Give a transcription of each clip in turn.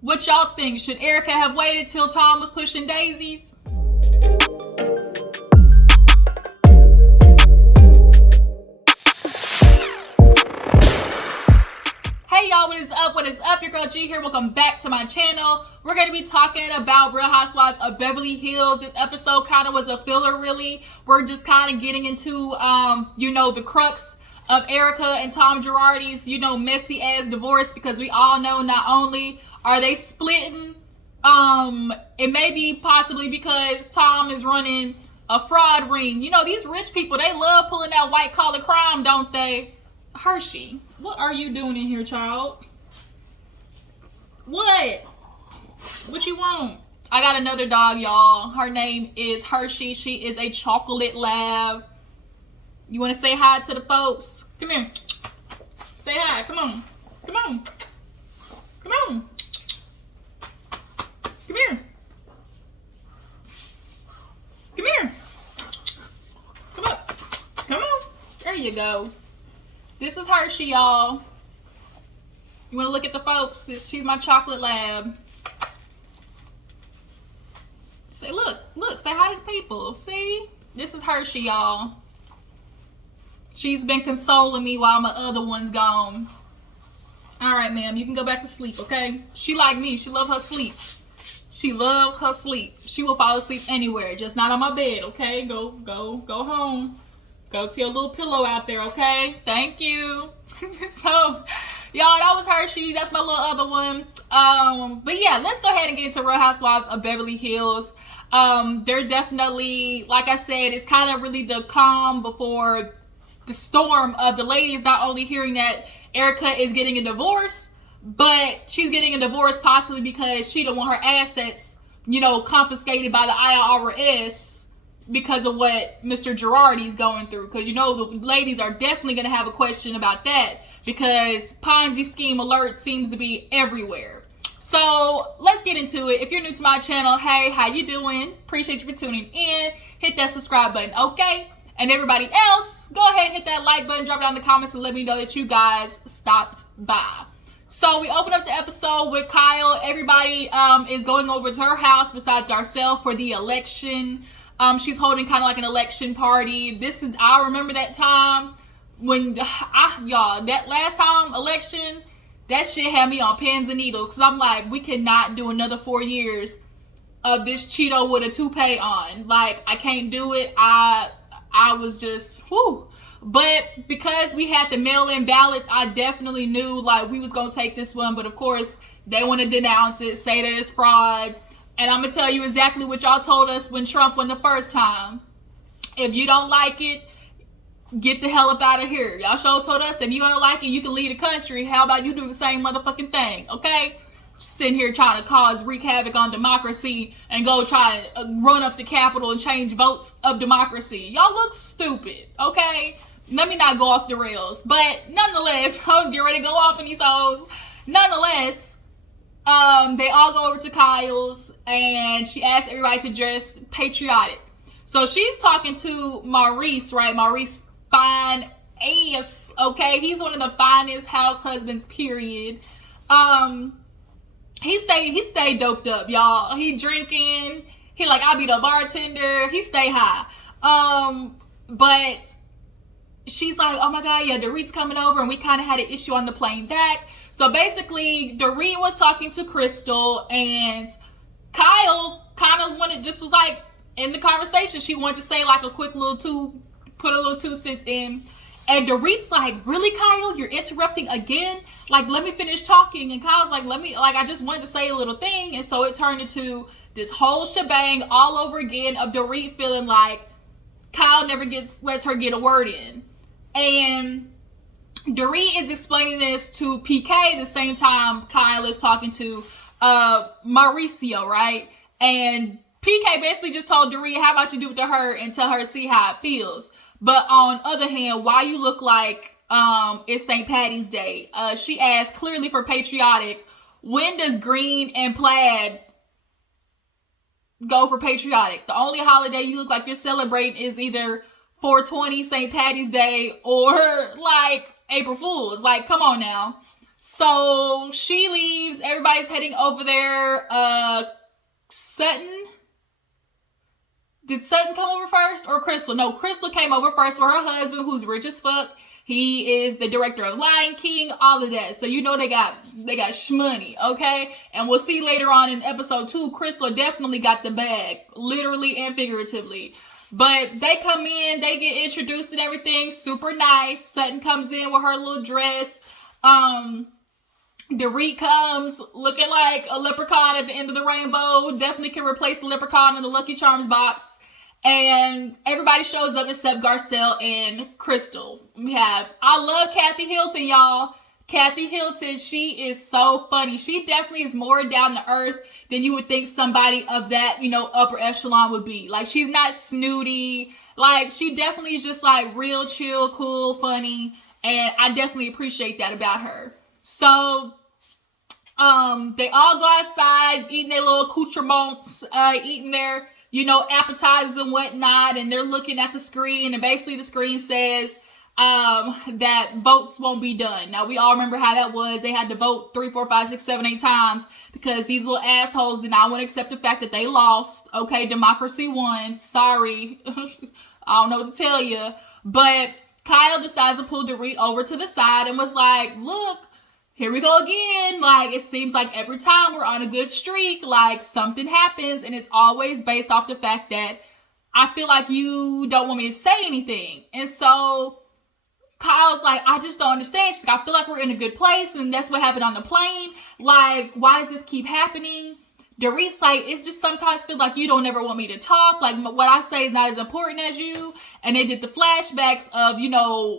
What y'all think? Should Erica have waited till Tom was pushing daisies? Hey y'all, what is up? What is up? Your girl G here. Welcome back to my channel. We're going to be talking about Real Housewives of Beverly Hills. This episode kind of was a filler, really. We're just kind of getting into, the crux of Erica and Tom Girardi's, messy ass divorce, because we all know not only are they splitting, it may be possibly because Tom is running a fraud ring. These rich people, they love pulling out white collar crime, don't they? Hershey, what are you doing in here, child? What you want? I got another dog, y'all. Her name is Hershey. She is a chocolate lab. You want to say hi to the folks? Come here. Say hi. Come on. Come on. Come on. Come here. Come here. Come up. Come on. There you go. This is Hershey, y'all. You want to look at the folks? She's my chocolate lab. Say, look, say hi to the people. See? This is Hershey, y'all. She's been consoling me while my other one's gone. All right, ma'am, you can go back to sleep, okay? She like me. She love her sleep. She love her sleep. She will fall asleep anywhere, just not on my bed, okay? Go home. Go to your little pillow out there, okay? Thank you. So, y'all, that was Hershey. That's my little other one. But yeah, let's go ahead and get into Real Housewives of Beverly Hills. They're definitely, like I said, it's kind of really the calm before the storm of the ladies not only hearing that Erica is getting a divorce, but she's getting a divorce possibly because she don't want her assets, confiscated by the IRS because of what Mr. Girardi's going through. Because, the ladies are definitely going to have a question about that because Ponzi scheme alert seems to be everywhere. So let's get into it. If you're new to my channel, hey, how you doing? Appreciate you for tuning in. Hit that subscribe button, okay? And everybody else, go ahead and hit that like button, drop it down in the comments, and let me know that you guys stopped by. So we open up the episode with Kyle. Everybody is going over to her house besides Garcelle for the election. She's holding kind of like an election party. I remember that time when, that last time election, that shit had me on pins and needles. Because I'm like, we cannot do another 4 years of this Cheeto with a toupee on. Like, I can't do it. I was just, whew. But because we had the mail-in ballots, I definitely knew, like, we was going to take this one. But, of course, they want to denounce it, say that it's fraud. And I'm going to tell you exactly what y'all told us when Trump won the first time. If you don't like it, get the hell up out of here. Y'all sure told us if you don't like it, you can leave the country. How about you do the same motherfucking thing, okay? Sitting here trying to wreak havoc on democracy and go try to run up the Capitol and change votes of democracy. Y'all look stupid, okay? Let me not go off the rails. But nonetheless, I was getting ready to go off in these hoes. Nonetheless, they all go over to Kyle's and she asks everybody to dress patriotic. So she's talking to Maurice, right? Maurice, fine ass, okay? He's one of the finest house husbands, period. He stayed doped up, y'all. He drinking. He like, I'll be the bartender. He stay high. But she's like, oh my God, yeah, Dorit's coming over, and we kind of had an issue on the plane back. So basically, Dorit was talking to Crystal, and Kyle kind of was like, in the conversation, she wanted to say like a quick put a little 2 cents in. And Dorit's like, really, Kyle? You're interrupting again? Like, let me finish talking. And Kyle's like, I just wanted to say a little thing. And so it turned into this whole shebang all over again of Dorit feeling like Kyle never lets her get a word in. And Dorit is explaining this to PK the same time Kyle is talking to Mauricio, right? And PK basically just told Dorit, how about you do it to her and tell her to see how it feels. But on other hand, why you look like it's St. Patty's Day? She asked clearly for patriotic. When does green and plaid go for patriotic? The only holiday you look like you're celebrating is either 420, St. Patty's Day, or like April Fool's. Like, come on now. So she leaves. Everybody's heading over there. Sutton. Did Sutton come over first or Crystal? No, Crystal came over first for her husband, who's rich as fuck. He is the director of Lion King, all of that. So you know they got shmoney, okay? And we'll see later on in episode 2, Crystal definitely got the bag, literally and figuratively. But they come in, they get introduced and everything, super nice. Sutton comes in with her little dress. Dorit comes looking like a leprechaun at the end of the rainbow. Definitely can replace the leprechaun in the Lucky Charms box. And everybody shows up except Garcelle and Crystal. I love Kathy Hilton, y'all. Kathy Hilton, she is so funny. She definitely is more down to earth than you would think somebody of that, upper echelon would be. Like, she's not snooty. Like, she definitely is just like real chill, cool, funny. And I definitely appreciate that about her. So, they all go outside, eating their little accoutrements, eating their, appetizers and whatnot, and they're looking at the screen, and basically the screen says, that votes won't be done. Now, we all remember how that was. They had to vote 3, 4, 5, 6, 7, 8 times because these little assholes did not want to accept the fact that they lost. Okay, democracy won. Sorry. I don't know what to tell you. But Kyle decides to pull Dorit over to the side and was like, look, here we go again. Like, it seems like every time we're on a good streak, like something happens, and it's always based off the fact that I feel like you don't want me to say anything. And so Kyle's like, I just don't understand. She's like, I feel like we're in a good place, and that's what happened on the plane. Like, why does this keep happening? Dorit's like, it's just sometimes feel like you don't ever want me to talk. Like, what I say is not as important as you. And they did the flashbacks of,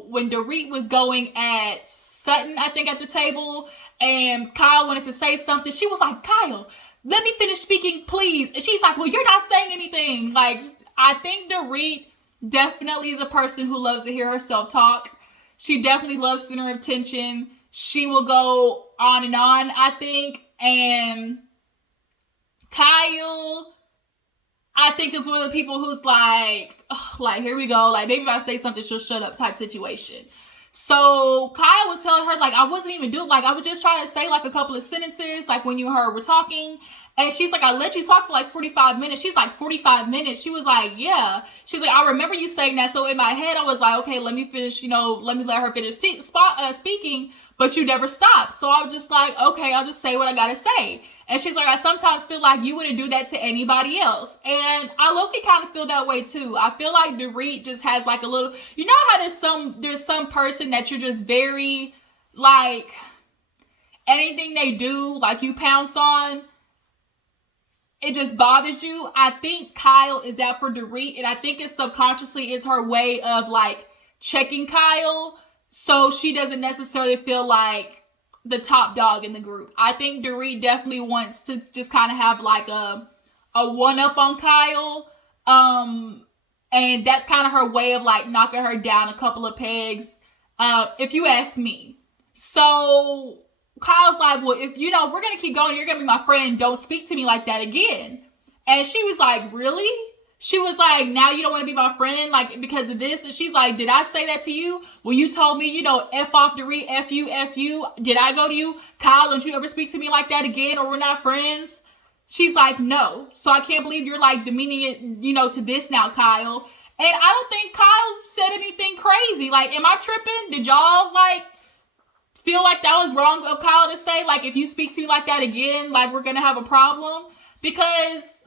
when Dorit was going at Sutton, I think, at the table, and Kyle wanted to say something. She was like, Kyle, let me finish speaking, please. And she's like, well, you're not saying anything. Like, I think Dorit definitely is a person who loves to hear herself talk. She definitely loves center of attention. She will go on and on, I think. And Kyle, I think, is one of the people who's like, here we go. Like, maybe if I say something, she'll shut up type situation. So Kyle was telling her, like, I wasn't even doing, like, I was just trying to say, like, a couple of sentences, like, when you and her were talking. And she's like, I let you talk for, like, 45 minutes. She's like, 45 minutes? She was like, yeah. She's like, I remember you saying that. So in my head, I was like, okay, let me finish, let me let her finish speaking. But you never stopped. So I was just like, okay, I'll just say what I gotta say. And she's like, I sometimes feel like you wouldn't do that to anybody else. And I low-key kind of feel that way too. I feel like Dorit just has like a little, how there's some person that you're just very, like, anything they do, like, you pounce on, it just bothers you. I think Kyle is that for Dorit, and I think it subconsciously is her way of, like, checking Kyle so she doesn't necessarily feel like the top dog in the group. I think Dorit definitely wants to just kind of have like a one-up on Kyle. And that's kind of her way of like knocking her down a couple of pegs, if you ask me. So Kyle's like, well, if we're gonna keep going, you're gonna be my friend, don't speak to me like that again. And she was like, really? She was like, now you don't want to be my friend, like, because of this? And she's like, did I say that to you? When you told me, F off Dorit, F you, did I go to you? Kyle, don't you ever speak to me like that again, or we're not friends? She's like, no. So I can't believe you're, like, demeaning it, to this now, Kyle. And I don't think Kyle said anything crazy. Like, am I tripping? Did y'all, like, feel like that was wrong of Kyle to say, like, if you speak to me like that again, like, we're going to have a problem? Because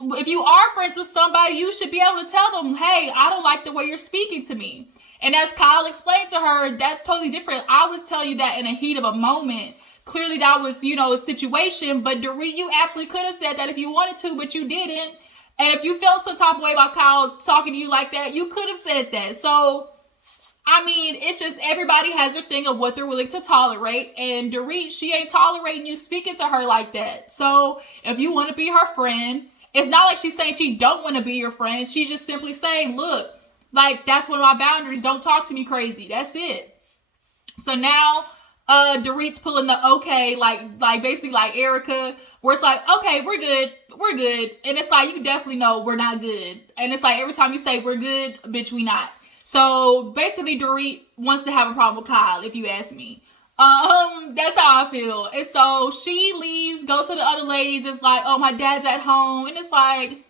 if you are friends with somebody, you should be able to tell them, hey, I don't like the way you're speaking to me. And as Kyle explained to her, that's totally different. I was telling you that in a heat of a moment. Clearly that was, a situation. But Dorit, you absolutely could have said that if you wanted to, but you didn't. And if you felt some type of way about Kyle talking to you like that, you could have said that. So, I mean, it's just everybody has their thing of what they're willing to tolerate. And Dorit, she ain't tolerating you speaking to her like that. So, if you want to be her friend, it's not like she's saying she don't want to be your friend. She's just simply saying, look, like, that's one of my boundaries. Don't talk to me crazy. That's it. So now, Dorit's pulling the okay, like basically like Erica, where it's like, okay, we're good. And it's like, you definitely know we're not good. And it's like, every time you say we're good, bitch, we not. So basically, Dorit wants to have a problem with Kyle, if you ask me. That's how I feel. And so she leaves, goes to the other ladies. It's like, oh, my dad's at home, and it's like,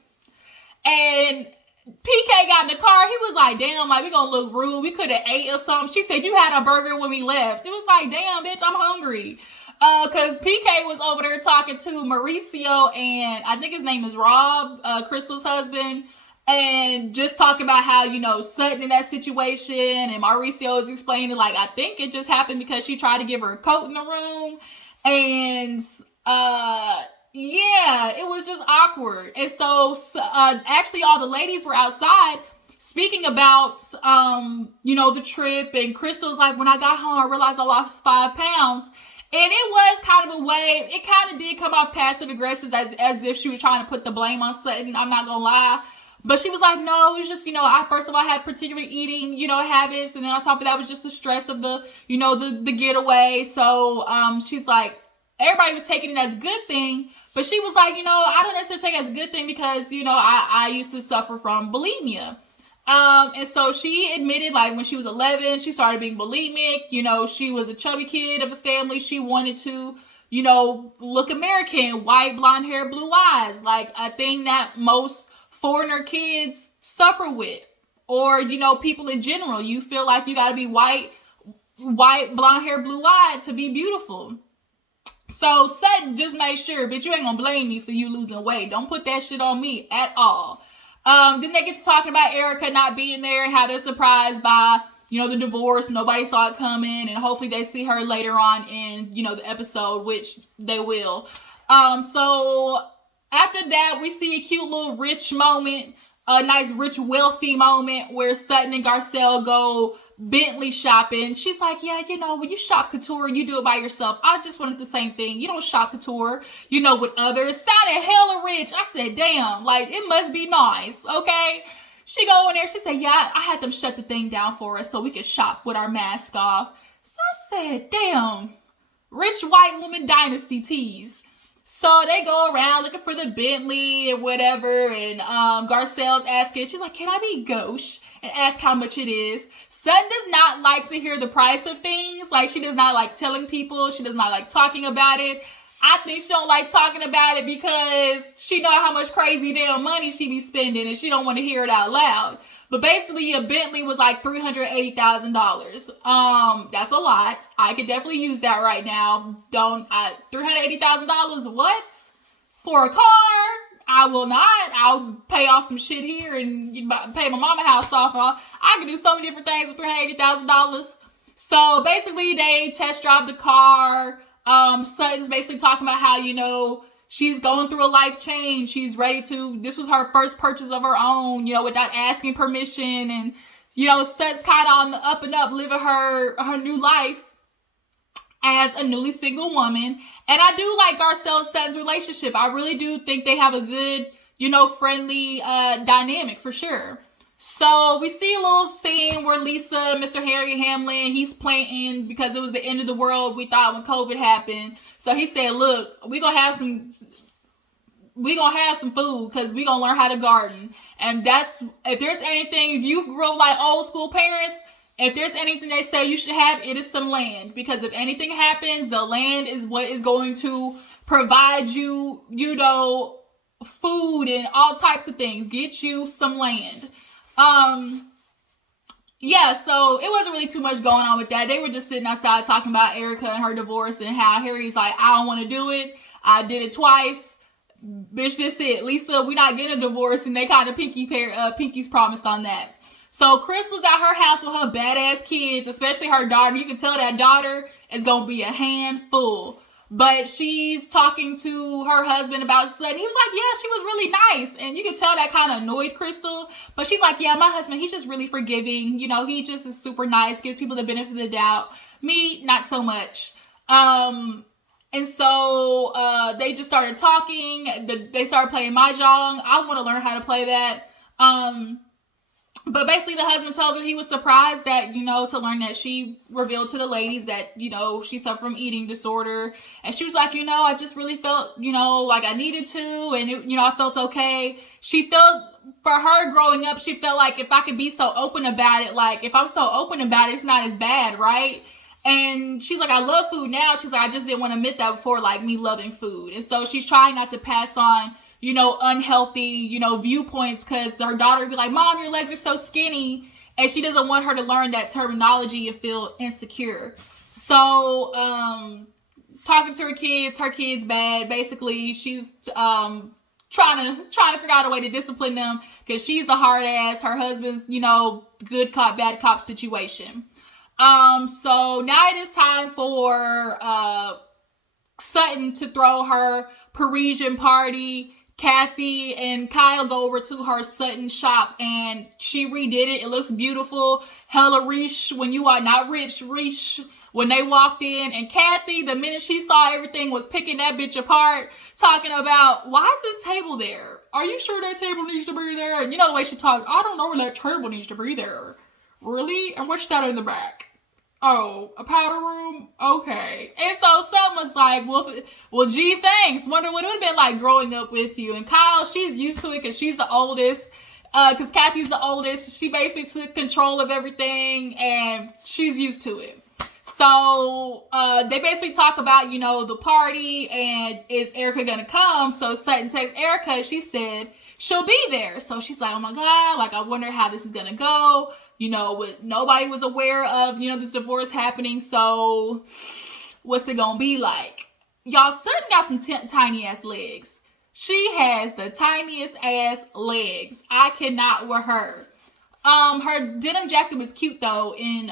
and PK got in the car. He was like, damn, like, we gonna look rude. We could have ate or something. She said, you had a burger when we left. It was like, damn, bitch, I'm hungry. Because PK was over there talking to Mauricio, and I think his name is Rob, Crystal's husband, and just talking about how, you know, Sutton in that situation, and Mauricio is explaining, like, I think it just happened because she tried to give her a coat in the room, and, yeah, it was just awkward. And so, actually, all the ladies were outside speaking about, you know, the trip, and Crystal's like, when I got home, I realized I lost 5 pounds. And it was kind of a way, it kind of did come off passive aggressive as if she was trying to put the blame on Sutton. I'm not going to lie. But she was like, no, it was just, you know, I first of all had particular eating, you know, habits. And then on top of that was just the stress of the, you know, the getaway. So she's like, everybody was taking it as a good thing. But she was like, you know, I don't necessarily take it as a good thing because, you know, I used to suffer from bulimia. And so she admitted, like, when she was 11, she started being bulimic. You know, she was a chubby kid of the family. She wanted to, you know, look American, white, blonde hair, blue eyes, like a thing that most foreigner kids suffer with. Or, you know, people in general, you feel like you got to be white, blonde hair, blue eyed to be beautiful. So Sutton just made sure, bitch, you ain't gonna blame me for you losing weight. Don't put that shit on me at all. Then they get to talking about Erica not being there and how they're surprised by, you know, the divorce. Nobody saw it coming, and hopefully they see her later on in, you know, the episode, which they will. So after that, we see a cute little rich moment, a nice rich wealthy moment where Sutton and Garcelle go Bentley shopping. She's like, yeah, you know, when you shop couture, you do it by yourself. I just wanted the same thing. You don't shop couture, you know, with others. Sounded hella rich. I said, damn, like, it must be nice, okay? She go in there, she said, yeah, I had them shut the thing down for us so we could shop with our mask off. So I said, damn, rich white woman dynasty tease. So they go around looking for the Bentley and whatever, and Garcelle's asking, she's like, can I be gauche? And ask how much it is. Sutton does not like to hear the price of things. Like, she does not like telling people. She does not like talking about it. I think she don't like talking about it because she know how much crazy damn money she be spending, and she don't want to hear it out loud. But basically, a Bentley was like $380,000. That's a lot. I could definitely use that right now. $380,000? What? For a car? I will not. I'll pay off some shit here and pay my mama house off. I can do so many different things with $380,000. So basically, they test drive the car. Sutton's basically talking about how, you know, she's going through a life change. She's ready to, this was her first purchase of her own, you know, without asking permission. And, you know, Sutton's kind of on the up and up, living her new life as a newly single woman. And I do like Garcelle and Sutton's relationship. I really do think they have a good, you know, friendly dynamic for sure. So we see a little scene where Lisa, Mr. Harry Hamlin, he's planting because it was the end of the world, we thought, when COVID happened. So he said, look, we're going to have some food because we're going to learn how to garden. And that's, if there's anything, if you grew up like old school parents, if there's anything they say you should have, it is some land. Because if anything happens, the land is what is going to provide you, you know, food and all types of things. Get you some land. Yeah, so it wasn't really too much going on with that. They were just sitting outside talking about Erica and her divorce and how Harry's like, I don't want to do it. I did it twice. Bitch, that's it. Lisa, we not getting a divorce. And they kind of pinkies promised on that. So Crystal's at her house with her badass kids, especially her daughter. You can tell that daughter is going to be a handful. But she's talking to her husband about Sutton. He was like, yeah, she was really nice. And you can tell that kind of annoyed Crystal. But she's like, yeah, my husband, he's just really forgiving. You know, he just is super nice, gives people the benefit of the doubt. Me, not so much. And so they just started talking. They started playing Mahjong. I want to learn how to play that. But basically the husband tells her he was surprised that, you know, to learn that she revealed to the ladies that, you know, she suffered from eating disorder. And she was like, you know, I just really felt, you know, like I needed to. And, it, you know, I felt okay. She felt, for her growing up, she felt like if I could be so open about it, like if I'm so open about it, it's not as bad, right? And she's like, I love food now. She's like, I just didn't want to admit that before, like me loving food. And so she's trying not to pass on, unhealthy, viewpoints, because her daughter would be like, Mom, your legs are so skinny. And she doesn't want her to learn that terminology and feel insecure. So, talking to her kid's bad. Basically, she's trying to figure out a way to discipline them, because she's the hard ass. Her husband's, good cop, bad cop situation. So now it is time for Sutton to throw her Parisian party. Kathy and Kyle go over to her Sutton shop, and she redid it. It looks beautiful. Hella riche when you are not rich. Riche when they walked in. And Kathy, the minute she saw everything, was picking that bitch apart, talking about, why is this table there? Are you sure that table needs to be there? And the way she talked, I don't know where that table needs to be there. Really? And what's that in the back? Oh, a powder room? Okay. And so Sutton was like, well, gee, thanks. Wonder what it would have been like growing up with you. And Kyle, she's used to it because she's the oldest. Because Kathy's the oldest. She basically took control of everything, and she's used to it. So they basically talk about, the party, and is Erica going to come? So Sutton texts Erica. She said she'll be there. So she's like, oh my God, like, I wonder how this is going to go. Nobody was aware of, this divorce happening. So what's it going to be like? Y'all, Sutton got some tiny ass legs. She has the tiniest ass legs. I cannot with her. Her denim jacket was cute though in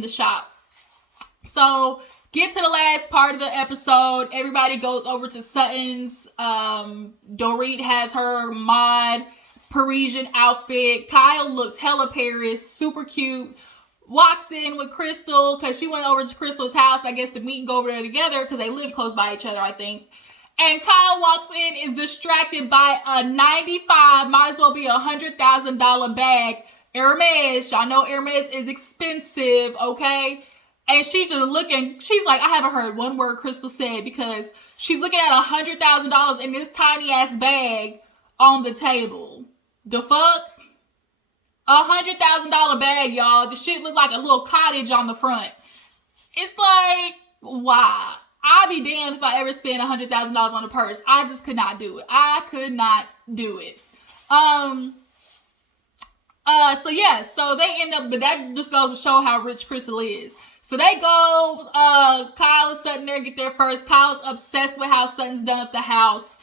the shop. So get to the last part of the episode. Everybody goes over to Sutton's. Dorit has her mod Parisian outfit. Kyle looks hella Paris, super cute. Walks in with Crystal, because she went over to Crystal's house, I guess, to meet and go over there together, because they live close by each other, I think. And Kyle walks in, is distracted by a 95, might as well be $100,000 bag. Hermes, y'all know Hermes is expensive, okay? And she's just looking, she's like, I haven't heard one word Crystal said, because she's looking at $100,000 in this tiny ass bag on the table. The fuck? $100,000 bag, y'all. The shit look like a little cottage on the front. It's like, why? I'd be damned if I ever spend $100,000 on a purse. I just could not do it. I could not do it. So yeah, so they end up, but that just goes to show how rich Crystal is. So they go, Kyle and Sutton there, get there first. Kyle's obsessed with how Sutton's done up the house.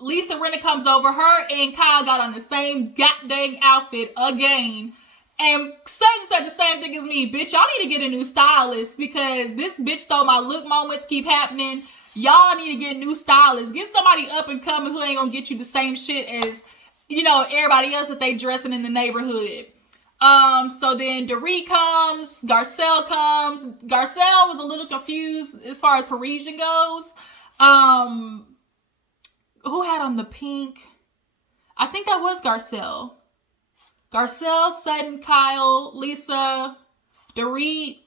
Lisa Rinna comes over. Her and Kyle got on the same goddamn outfit again. And Sutton said the same thing as me. Bitch, y'all need to get a new stylist, because this bitch stole my look moments keep happening. Y'all need to get new stylists. Get somebody up and coming who ain't gonna get you the same shit as, everybody else that they dressing in the neighborhood. So then Dorit comes, Garcelle comes. Garcelle was a little confused as far as Parisian goes. Who had on the pink? I think that was Garcelle. Garcelle, Sutton, Kyle, Lisa, Dorit.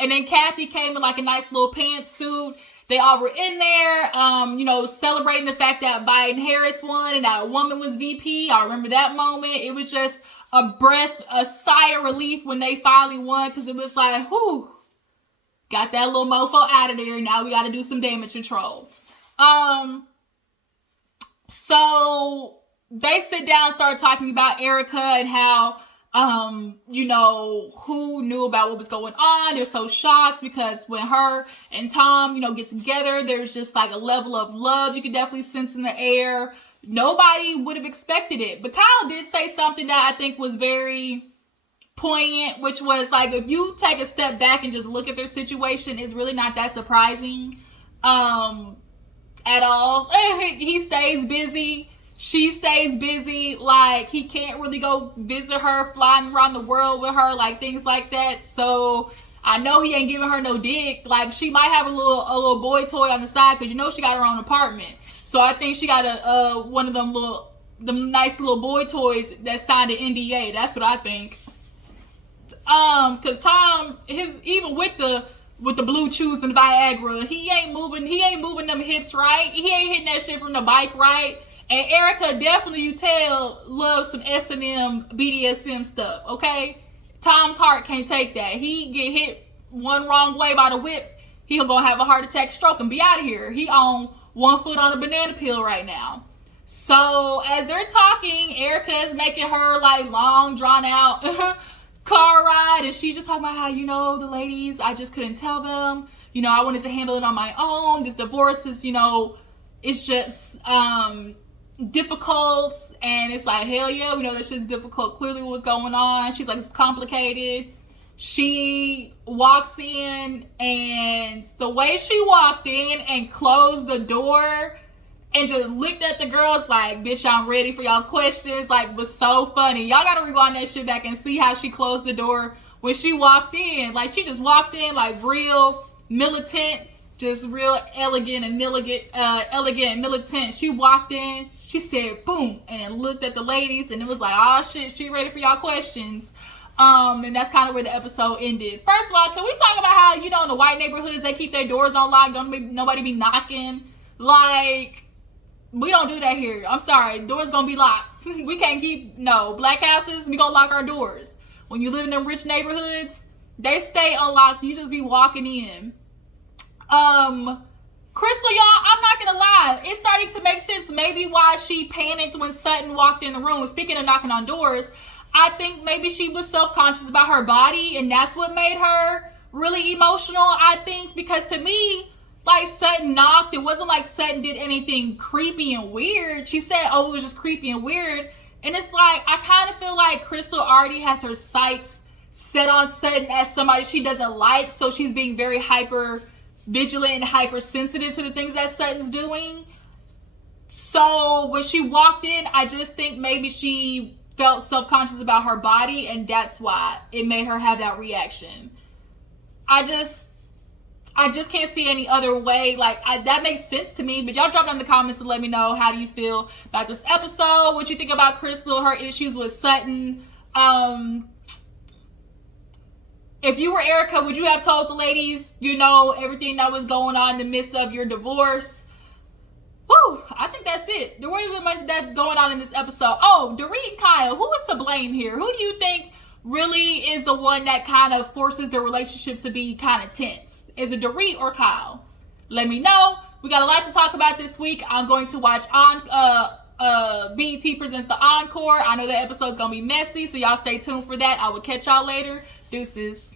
And then Kathy came in like a nice little pantsuit. They all were in there, celebrating the fact that Biden-Harris won and that a woman was VP. I remember that moment. It was just a sigh of relief when they finally won, because it was like, whew, got that little mofo out of there. Now we got to do some damage control. So they sit down and start talking about Erica and how, who knew about what was going on. They're so shocked because when her and Tom, get together, there's just like a level of love you can definitely sense in the air. Nobody would have expected it. But Kyle did say something that I think was very poignant, which was like, if you take a step back and just look at their situation, it's really not that surprising at all. He stays busy. She stays busy. Like, he can't really go visit her, flying around the world with her, like things like that. So I know he ain't giving her no dick. Like, she might have a little boy toy on the side, because she got her own apartment. So I think she got one of them nice little boy toys that signed an NDA. That's what I think. Cause Tom, even with the blue chews and Viagra, he ain't moving them hips right. He ain't hitting that shit from the bike right. And Erica definitely, you tell, loves some S&M BDSM stuff. Okay, Tom's heart can't take that. He get hit one wrong way by the whip, he'll gonna have a heart attack, stroke, and be out of here. He on 1 foot on a banana peel right now. So as they're talking, Erica is making her like long, drawn out car ride, and she's just talking about how, the ladies, I just couldn't tell them. I wanted to handle it on my own. This divorce is, it's just difficult, and it's like, hell yeah, we know this shit's difficult. Clearly what's going on. She's like, it's complicated. She walks in, and the way she walked in and closed the door and just looked at the girls like, bitch, I'm ready for y'all's questions, like, was so funny. Y'all gotta rewind that shit back and see how she closed the door when she walked in. Like, she just walked in like real militant, just real elegant and militant. She walked in, she said boom, and then looked at the ladies, and it was like, oh shit, she ready for y'all questions. And that's kind of where the episode ended. First of all, can we talk about how, in the white neighborhoods, they keep their doors unlocked, nobody be knocking? Like, we don't do that here. I'm sorry, doors gonna be locked. We can't black houses, we gonna lock our doors. When you live in them rich neighborhoods, they stay unlocked. You just be walking in. Crystal, y'all, I'm not gonna lie, it's starting to make sense maybe why she panicked when Sutton walked in the room. Speaking of knocking on doors, I think maybe she was self-conscious about her body, and that's what made her really emotional, I think, because to me, like, Sutton knocked. It wasn't like Sutton did anything creepy and weird. She said, oh, it was just creepy and weird. And it's like, I kind of feel like Crystal already has her sights set on Sutton as somebody she doesn't like, so she's being very hyper vigilant and hypersensitive to the things that Sutton's doing. So when she walked in, I just think maybe she felt self-conscious about her body, and that's why it made her have that reaction. I just can't see any other way. Like, that makes sense to me. But y'all drop down in the comments and let me know, how do you feel about this episode? What you think about Crystal, her issues with Sutton? If you were Erica, would you have told the ladies, everything that was going on in the midst of your divorce? Woo, I think that's it. There wasn't even much that going on in this episode. Oh, Dorit and Kyle, who is to blame here? Who do you think really is the one that kind of forces the relationship to be kind of tense? Is it Dorit or Kyle? Let me know. We got a lot to talk about this week. I'm going to watch BET Presents the Encore. I know that episode's gonna be messy, so y'all stay tuned for that. I will catch y'all later. Deuces.